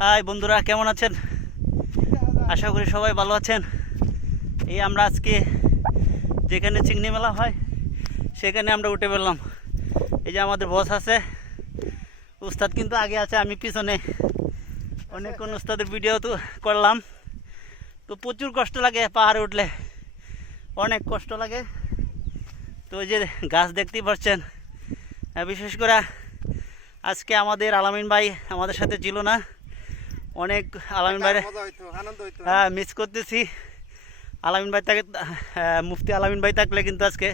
High বন্ধুরা কেমন আছেন? আশা করি সবাই ভালো আছেন। এই আমরা আজকে যেখানে চিংড়ি মেলা হয় সেখানে আমরা উঠে পেলাম এই যে আমাদের বস আছে। উস্তাদ কিন্তু আগে আছে আমি পিছনে। অনেক কোন উস্তাদের ভিডিও তো করলাম। তো প্রচুর কষ্ট লাগে পাহাড়ে উঠলে। অনেক কষ্ট লাগে। তো যে গাছ দেখতেই পাচ্ছেন। আহ, বিশেষ করে আজকে আমাদের আলামিন ভাই আমাদের সাথে ছিল না। অনেক আলামিন হইতো হ্যাঁ মিস করতেছি। আলামিন ভাই তাকে হ্যাঁ, মুফতি আলামিন ভাই থাকলে কিন্তু আজকে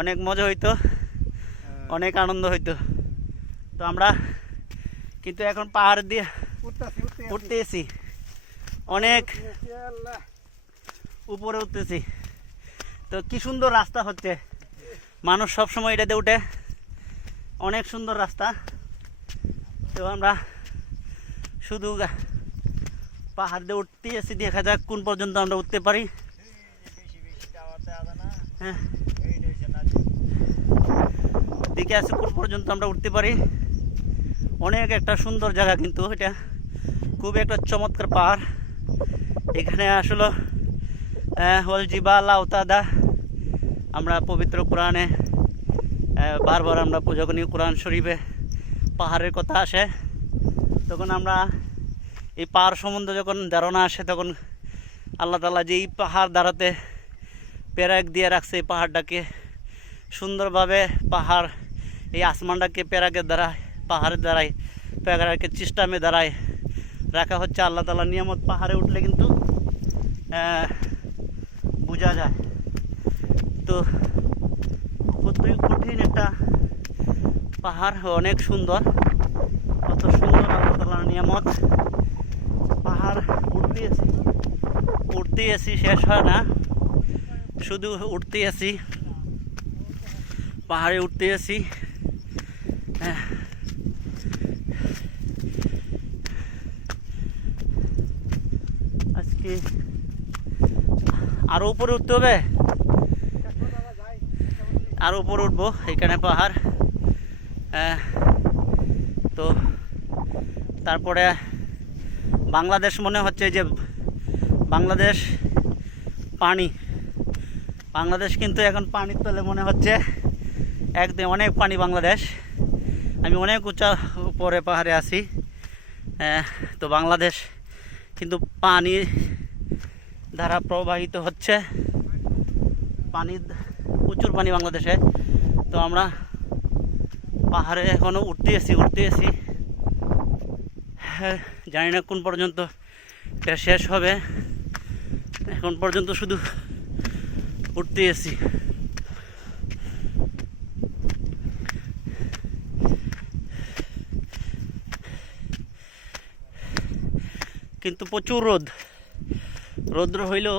অনেক মজা হইতো অনেক আনন্দ হইতো। তো আমরা কিন্তু এখন পাহাড় দিয়ে উঠতে এসি অনেক উপরে উঠতেছি। তো কি সুন্দর রাস্তা হচ্ছে। মানুষ সব সময় এটাতে উঠে। অনেক সুন্দর রাস্তা। তো আমরা শুধু পাহাড় দিয়ে উঠতে এসে দেখা যাক কোন পর্যন্ত আমরা উঠতে পারি। হ্যাঁ। দিকে আছে কোন পর্যন্ত আমরা উঠতে পারি। অনেক একটা সুন্দর জায়গা কিন্তু এটা। খুব একটা চমৎকার পাহাড়। এখানে আসলে ওয়াল জিবাল আওতাদা আমরা পবিত্র কোরআনে বারবার আমরা যখন এই কোরআন শরীফে। পাহাড়ের কথা আসে। তখন আমরা এই পাহাড় সম্বন্ধে যখন ধারণা আসে, তখন আল্লাহ তালা যে এই পাহাড় দাঁড়াতে প্যারাক দিয়ে রাখছে এই পাহাড়টাকে, সুন্দরভাবে পাহাড়, এই আসমানটাকে প্যারাকের দ্বারা পাহাড়ের দ্বারাই প্যারাকে চিস্টামে দ্বারায় রাখা হচ্ছে। আল্লাহ তালা নিয়ামত পাহাড়ে উঠলে কিন্তু বোঝা যায়। তো কতই কঠিন একটা পাহাড় অনেক সুন্দর, কত সুন্দর আল্লাহ নিয়ামত। পাহাড় উঠতে আছি উঠতে আছি শেষ হয় না, শুধু উঠতে আছি পাহাড়ে উঠতে আছি হ্যাঁ। আজকে আরও উপরে উঠতে হবে? আরও উপরে উঠবো, এখানে পাহাড়। তো তারপরে বাংলাদেশ মনে হচ্ছে যে বাংলাদেশ পানি। বাংলাদেশ কিন্তু এখন পানির তলে মনে হচ্ছে একদম অনেক পানি বাংলাদেশ। আমি অনেক উঁচা উপরে পাহাড়ে আছি। তো বাংলাদেশ কিন্তু পানি দ্বারা প্রবাহিত হচ্ছে। পানি প্রচুর পানি বাংলাদেশে। তো আমরা পাহাড়ে এখনও উঠতে এসি উঠতে এসি হ্যাঁ, জানি না কোন পর্যন্ত শেষ হবে। এখন পর্যন্ত শুধু উঠতে এসি কিন্তু প্রচুর রোদ। রৌদ্র হইলেও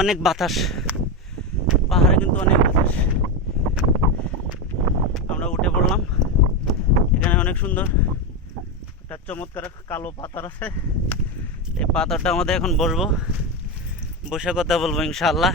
অনেক বাতাস। পাহাড়ে কিন্তু অনেক বাতাস আমরা উঠে পড়লাম এখানে অনেক সুন্দর। একটা চমৎকার কালো পাতার আছে। এই পাতাটা আমাদের এখন বসবো। বসে কথা বলব ইনশাআল্লাহ।